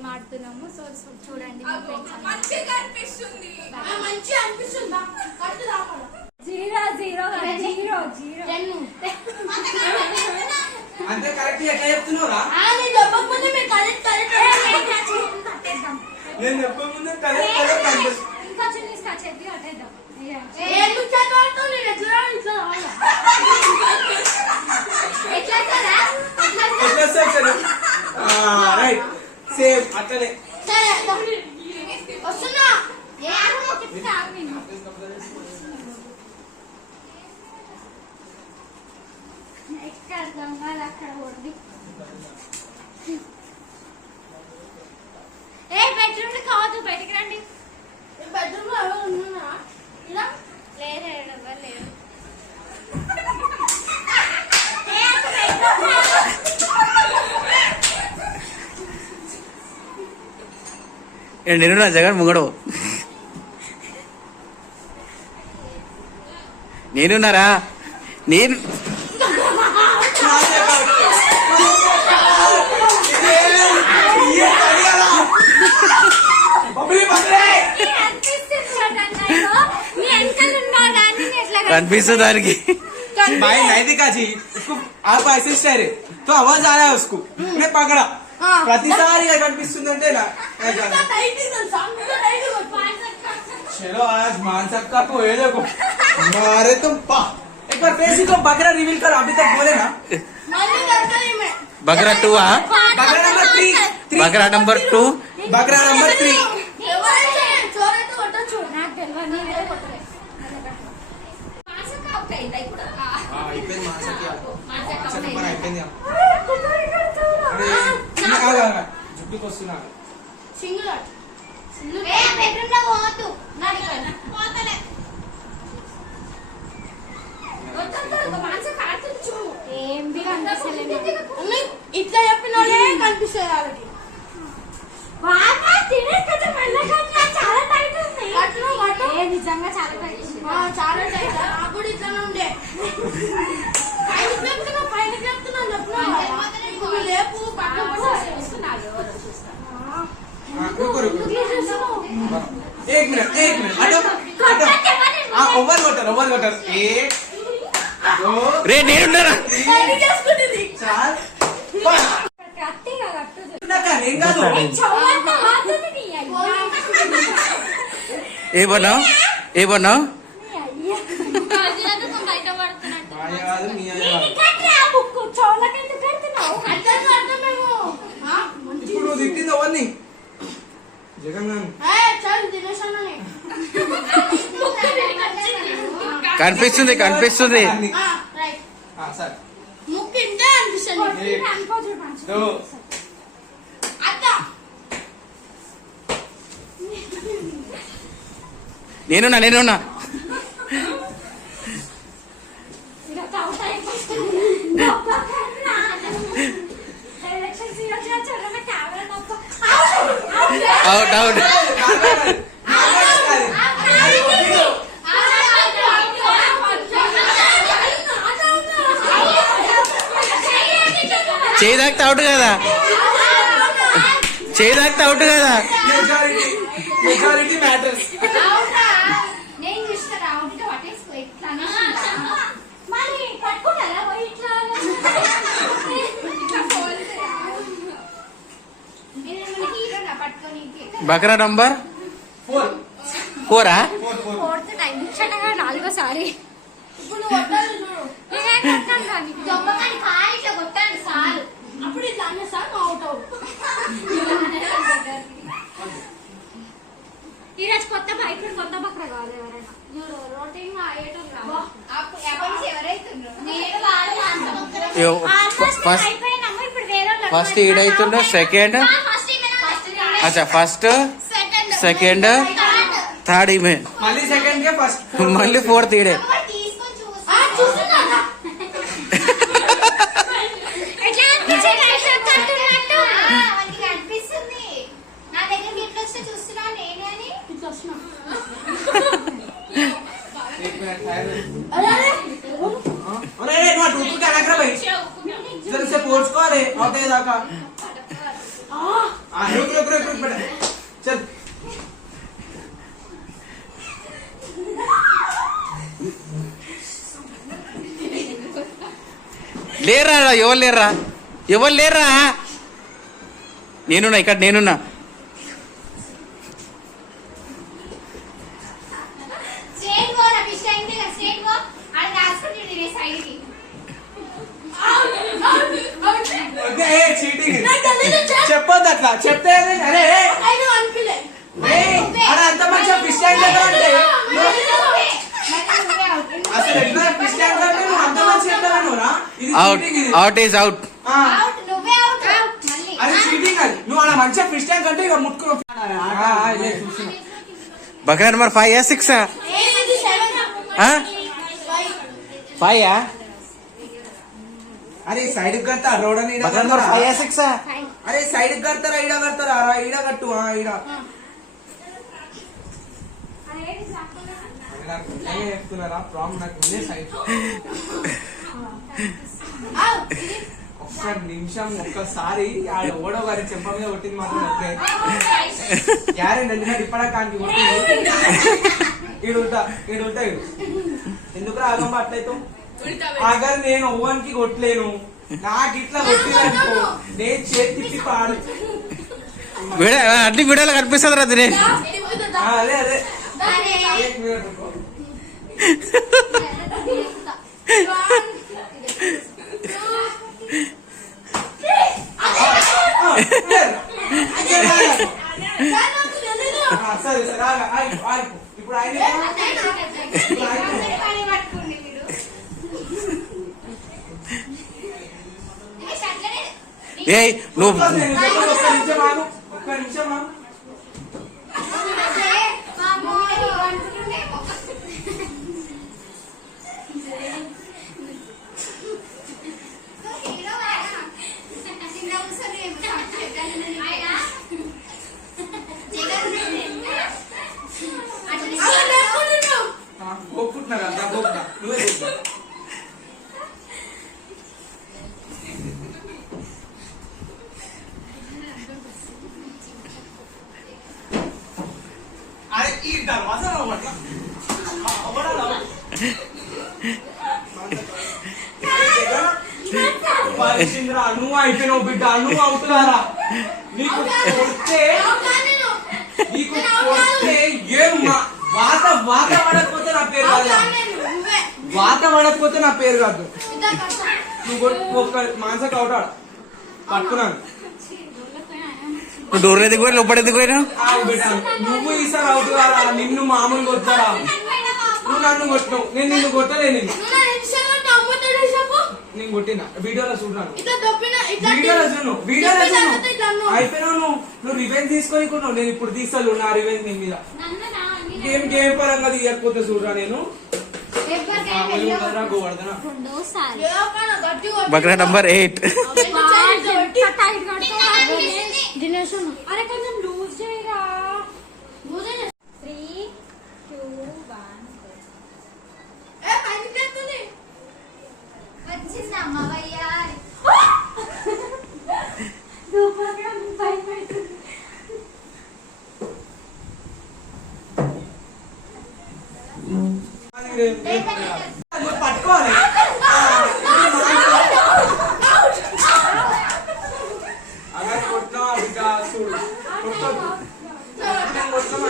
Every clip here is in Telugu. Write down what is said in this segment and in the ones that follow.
గేమ్ ఆడుతున్నాము. సో చూడండి జీరో జీరో జీరో జీరో అంటే కరెక్ట్ ఎట్లా చెప్తున్నావురా? నేను చెప్పకముందే మీరు కరెక్ట్ నేను చెప్పకముందే కరెక్ట్ ఇంకా చిన్న చెప్పి కట్టేద్దాం. రైట్ సేమ్ అట్లనే వస్తున్నా. ఎక్కడ దొంగలు అక్కడ ఓడి బెడ్రూమ్ కావద్దు, బయటికి రండి. బెడ్రూమ్ లో ఎవరు ఉన్నా ఇలా లేరు ఎవరు లేరు. నేను నా జగన్ ముంగడు నేనున్నారా? నేను कन्फ्यूज दाనికి भाई नहीं दिखा जी उसको आप ऐसे स्टाइल तो आवाज आ रहा है उसको मैं पकड़ा प्रतिसारी कनिपिస్తుందంటే ना चलो आज मान सकता तो ये देखो मारे तुम पा एक बार फेस को बकरा रिवील कर अभी तक बोले ना बकरा 2 हां बकरा नंबर 3 बकरा नंबर 2 बकरा नंबर 3 అయిపోయింది మాసకి నెంబర్ అయిపోయింది జుట్టుకి వస్తున్నా సింగులర్ బెడ్రూమ్ లో పోవద్దు. పోతలే ఏం ఇట్లా చెప్పిన వాళ్ళే కనిపిస్తుంది వాళ్ళకి. నిజంగా చాలా టైట్ ఉంది. చాలా టైట్. నాకు కూడా ఇట్లానే ఉండే. పైన చెప్తున్నాను చెప్తున్నా లేపు एक मिनट ओवर वाटर 1 2 రే నేనున్నారా? 4 ఏమన్నావు ఏమన్నావు? ఇప్పుడు తిట్టింది అవన్నీ జగన్ కనిపిస్తుంది కనిపిస్తుంది. ముక్కింటే అనిపిస్తుంది. నేనున్నా అవుట్ అవుట్ చేయదాక్తా అవుట్ కదా చేయదాక్తా అవుట్ కదా మెజారిటీ మ్యాటర్స్ నేను చూస్తారా అవుట్ పట్టేసుకో ఇట్లా మరి పట్టుకుంటారా ఇట్లా హీరోనా పట్టుకోనీకి. బకరా నంబర్ 4 ఫోర్త్ టైం ముచ్చటగా 4సారి ఇప్పుడు కొట్టాలి చూడు. దొంగకాని కాలి ఇట్లా కొట్టాలి సార్. అప్పుడు ఇట్లా అన్న సార్ అవుట్ అవుట్. ఈరోజు కొత్త బైక్ కొత్త బక్ర కావాలి ఎవరైనా రోటింగ్ ఫస్ట్ ఈడైతుండో సెకండ్ అచ్చా ఫస్ట్ సెకండ్ థర్డ్ ఈమె మళ్ళీ సెకండ్ కే ఫస్ట్ మళ్ళీ ఫోర్త్ ఈడే. पोर्ट्स को आउट दाका रुक रुक रुक रुक बेटा चल లేరా ఎవరు లేరా నేనున్నా ఇక్కడ నేనున్నా స్ట్రైట్ గో నా ఫిష్ ట్యాంక్ దగ్గర స్ట్రైట్ గో అది రాసుకుంటుంది నీ సైడ్ కి చీటింగ్ చెప్పొద్దు అట్లా చెప్తే అరే అయినా అనిపిలే అరే అంత మంచిగా ఫిష్ ట్యాంక్ దగ్గర అంటే అసలు ఎట్లా ఫిష్ ట్యాంక్ దగ్గర నువ్వు అంత మంచిగా ఎట్లా ఇది అవుట్ చీటింగ్ ఇది అవుట్ ఈజ్ అవుట్ అవుట్ నువ్వే అవుట్ మళ్ళీ అది చీటింగ్ అది నువ్వు అలా మంచిగా ఫిష్ ట్యాంక్ అంటే ఇక ముట్టుకో చూస్తున్నా బక్రా నెంబర్ 5 6 ఇది 7 5 అరే సైడ్ కడతా రోడ్ అని బక్రా నెంబర్ 5 6 అరే సైడ్ కడతారా ఈడ కడతారా ఈడ కట్టు ఈడ చెప్తున్నారా ప్రాబ్లం నాకు ఉందే సైడ్ ఒక్క నిమిషం ఒక్కసారి ఆ ఓడో గారి చెంప మీద కొట్టింది మాత్రం ఓకే గ్యారెంటీ ఎందుకంటే ఇప్పటికానికి కొట్టింది ఈడుంటా ఈడు ఎందుకు రాగంబ అట్లయితే అగర్ నేను ఓవన్కి కొట్టలేను నాకు ఇట్లా కొట్టిందనుకో నేను చేతి తిప్పి పాడు అన్ని వీడియోలో కనిపిస్తుంది రా దినే అదే అదే అరే एक मिनट रुको సరే సరే ఆగిపో ఇప్పుడు ఆయన పని పట్టుకోండి మీరు ఇది షట్లనే ఏయ్ నువ్వు ఒక్క నిమిషం ఆగు మామో అనుకుంటుండేమో హీరో అయినా చిన్న ఉసరి అయినా గోపుట్నా కదా గోపుట్నా నువ్వే గోపుట్నా अरे ఈ దర్వాజా అవ్వట్లా పరిచింద్ర నువ్వు అయిపోయినావు బిడ్డ నువ్వు అవుతున్నారా నీకు కొడితే ఏం వాత పడకపోతే నా పేరు కాదు వాత పడకపోతే నా పేరు కాదు నువ్వు ఒక్క మానసకు అవుతాడు పట్టుకున్నాను నువ్వు డోర్ ఎదిగిపోయి లోపల ఎదిగిపోయినా నువ్వు ఈసారి అవుతారా నిన్ను మామూలుగా వస్తారా నువ్వు నన్ను కొట్టినావు నేను నిన్ను కొట్టలే నేను కొట్టినా వీడియోలో చూడాను వీడియోలో చూడు అయిపోయినావు నువ్వు రివెంజ్ తీసుకొని నేను ఇప్పుడు తీస్తాను నా రివెంజ్ నీ మీద గేమ్ పరంగా తీయకపోతే చూడరా నేను బక్రా నంబర్ 8 అరే కొంచెం లూజ్ చేయరా 3 2 1 వచ్చిందమ్మా వయ్యారి పట్టుకోవాలి అలా కొట్టినా బిడ్డ చూడు కొట్టడం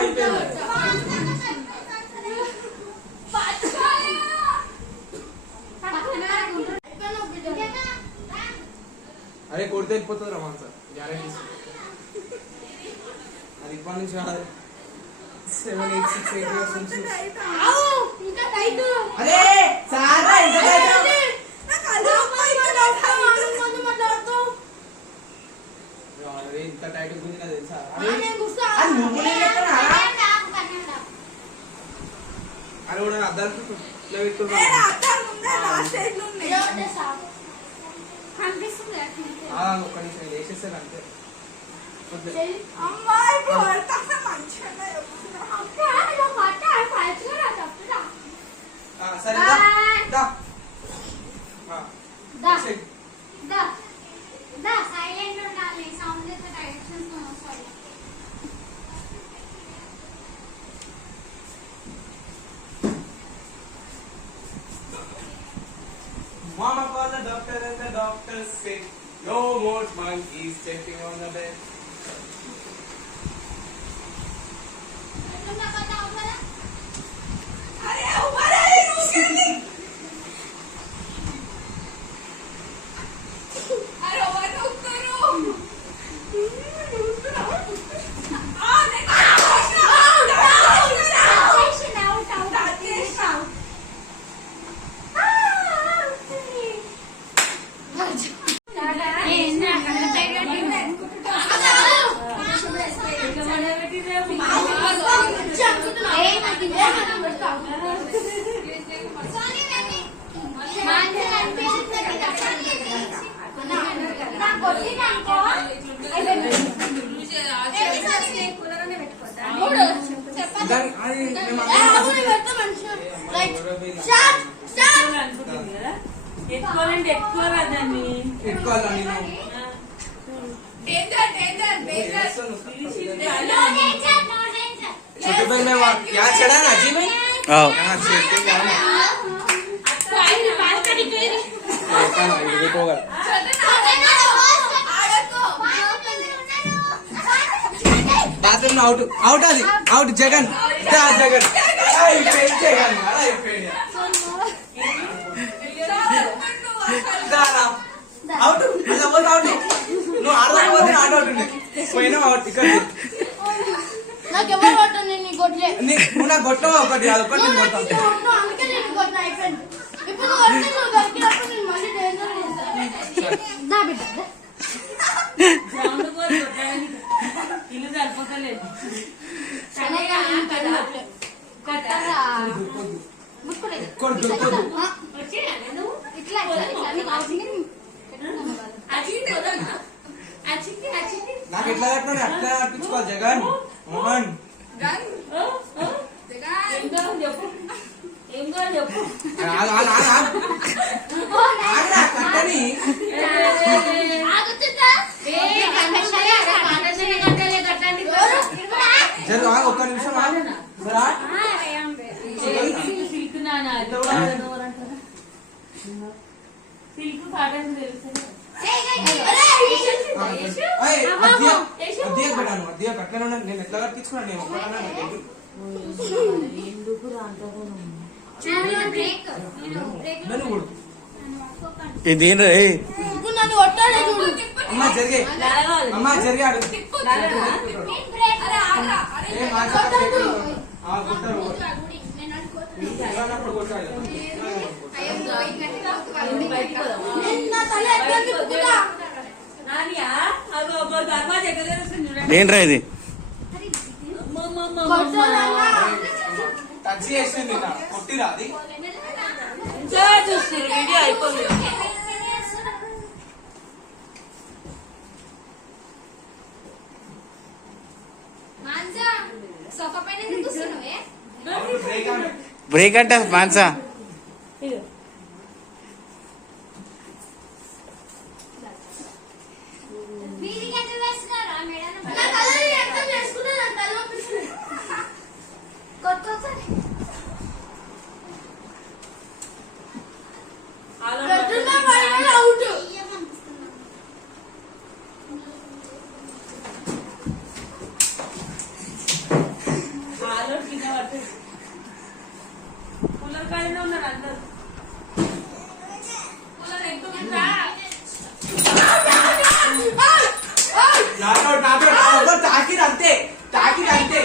అయిపోయింది అరే కొడితే వెళ్ళిపోతుంది రమాన్ సార్ గ్యారెంటీ అది ఇప్పటి నుంచి కాదు 7 8 6 8 years నుంచి అరే సారా ఇంత టైట్ గుంజినా తెలుసా అది నువ్వు అరే కూడా అద్దాలు ఇట్లా పెట్టుకున్నాను ఒక్క నిమిషం వేసేసాను అంతే సరే సైలెంట్ ఉండాలి సౌండ్ చేసే directions doctors say no more monkeys jumping on the bed. छोटे भाई मैं यहाँ चढ़ा ना जी में यहाँ चढ़ते जाना బాత్రూమ్ అవుట్ అవుట్ అది out Jagan Jagan out out నువ్వు ఆడకపోతే ఆట అవుతుంది పోయినా అవుట్ ఇక్కడ నాకెవరు కొట్టను నేను కొట్టలే నువ్వు నాకు కొట్టవు ఒకటి అదొకటి నేను కొట్టాను అందుకే నేను కొట్టిన అయిపోయింది ఇప్పుడు కొట్టి నువ్వు దొరికినప్పుడు నేను మళ్ళీ డేంజర్ నా బిడ్డ ఇల్లు సరిపోతలేదు ఇట్లా నాకు ఎట్లా కట్టినా అట్లా కట్టించుకోవాలి జగన్ మోహన్ ఏం కావాలి చెప్పు కట్టని జరు ఒక్క నిమిషం సిల్క్ నానా సిల్క్ కాటన్ తెలుసు అద్దె పెట్టాను అద్దె కట్టను నేను ఎట్లా కట్టించుకున్నాను నేను ఒక్కటన్నా ఎందుకు ఇదేంటి నన్ను కొట్టాలి చూడు అమ్మా జరిగే అమ్మా జరిగాడు ఏంట్రా ఇది టచ్ చేసింది కొట్టిరా అది చూస్తుంది వీడియో అయిపోయింది బ్రేక్ అంటే మాన్సా కూలర్ కాడనే ఉన్నారు అందరు కూలర్ ఎక్కువ తాకిరు అంతే తాకిరు అంతే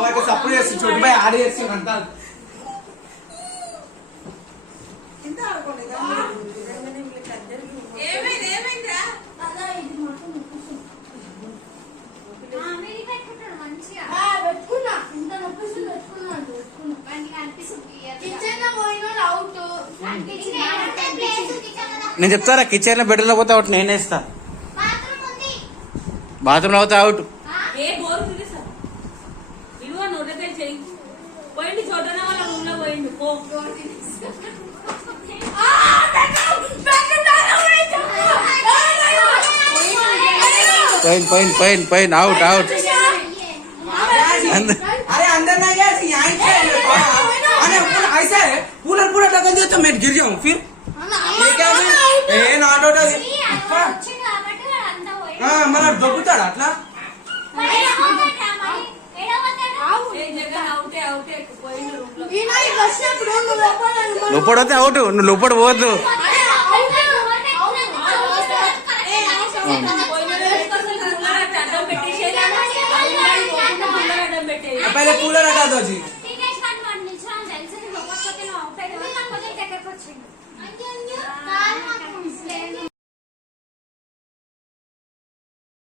వాటి సపోర్ట్ చేస్తుంది చోటు పోయి ఆడ చేస్తుంది అంతా నేను చెప్తారా కిచెన్ లో బెడ్రూమ్ లో పోతే అవుట్ నేనే ఇస్తా బాత్రూమ్ లో పోతే అవుట్ ఏ బోర్ చూపిస్తా ఇదిగో నోటపై చెయ్యి పోయింది చోటనే వాళ్ళ రూమ్ లో పోయింది పో పోయిన్ అవుట్ అవుట్ अरे अंदर नहीं गया यहाँ ही अरे कैसे है कूलर पूरा ढका दिया तो मैं गिर जाऊं फिर ये क्या है ए नॉट आउट అది ఈ అలవాటు వచ్చింది కాబట్టి వాడు అంతా పోయాడు. మన దొబ్బుతాడు అట్లా మరి ఎలా పోతాడా మరి? ఎలా పోతాడు? ఏ జగన్ అవుటే అవుటే పోయిండు రూమ్ లో. ఈయన ఇట్లా వచ్చినప్పుడు నువ్వు లోపల అనుమానం. లోపడితే అవుట్ నువ్వు లోపడి పోవద్దు పోయిన అడ్డం పెట్టేసేది. అడ్డం పెట్టేది. पहले कूलर हटा दो जी